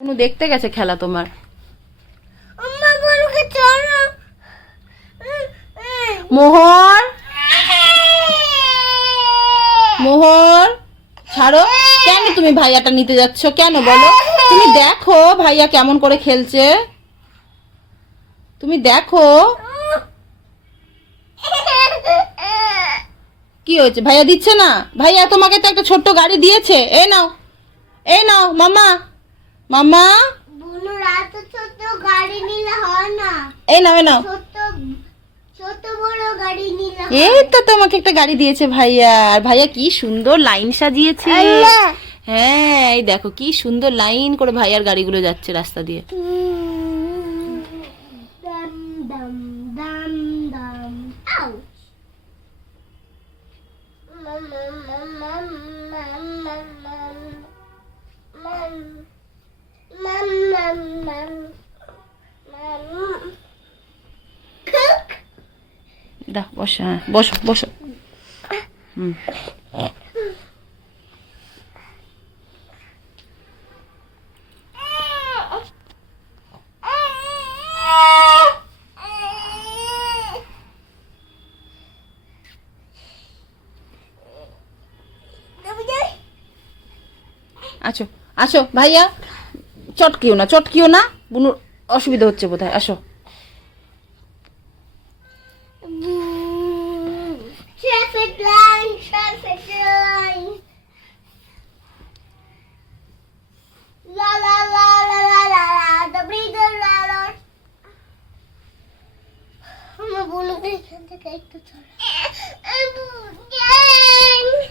কোনো দেখতে গেছে খেলা তোমার? মোহর? মোহর ছাড়ো। কেন তুমি ভাইয়াটা নিতে যাচ্ছ? কেন বলো? তুমি দেখো ভাইয়া কেমন করে খেলছে। তুমি দেখো। কি হয়েছে? ভাইয়া দিচ্ছে না? ভাইয়া তোমাকে তো একটা ছোট্ট গাড়ি দিয়েছে। এ নাও। এই নাও মামা মামা ছোট গাড়ি নিলে হয় না। এই নাও এই নাও। ছোট ছোট বড় গাড়ি নিলে এই তো তোমাকে একটা গাড়ি দিয়েছে ভাইয়া। আর ভাইয়া কি সুন্দর লাইন সাজিয়েছে। হ্যাঁ এই দেখো কি সুন্দর লাইন করে ভাইয়ার গাড়িগুলো যাচ্ছে রাস্তা দিয়ে। দাও বসো হ্যাঁ বসো বসো হুম আছো আসো ভাইয়া। চটকিও না চটকিও না। বুনুর অসুবিধা হচ্ছে বোধহয়। আসো।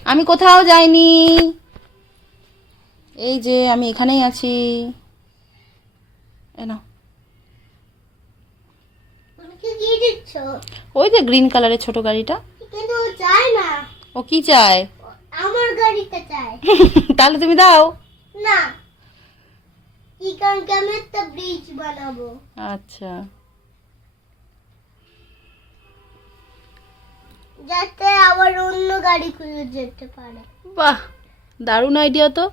আমি কোথাও যাইনি। এই যে আমি এখানেই আছি। ওই যে গ্রিন কালারের ছোট গাড়িটা। কিন্তু ও চায় না। ও কি চায়? আমার গাড়িতে চায়। তাহলে তুমি দাও। না। কি কারণ আমি একটা ব্রিজ বানাবো। আচ্ছা। যাতে আবার অন্য গাড়ি খুঁজে যেতে পারে। বাহ দারুণ আইডিয়া তো।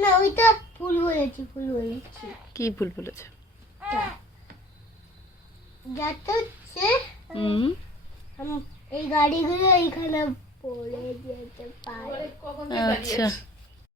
না ওইটা ফুল বলেছি ফুল বলেছি। কি ভুল বলেছে। যাতে হচ্ছে এই গাড়িগুলো এইখানে পড়ে যেতে পারে। আচ্ছা।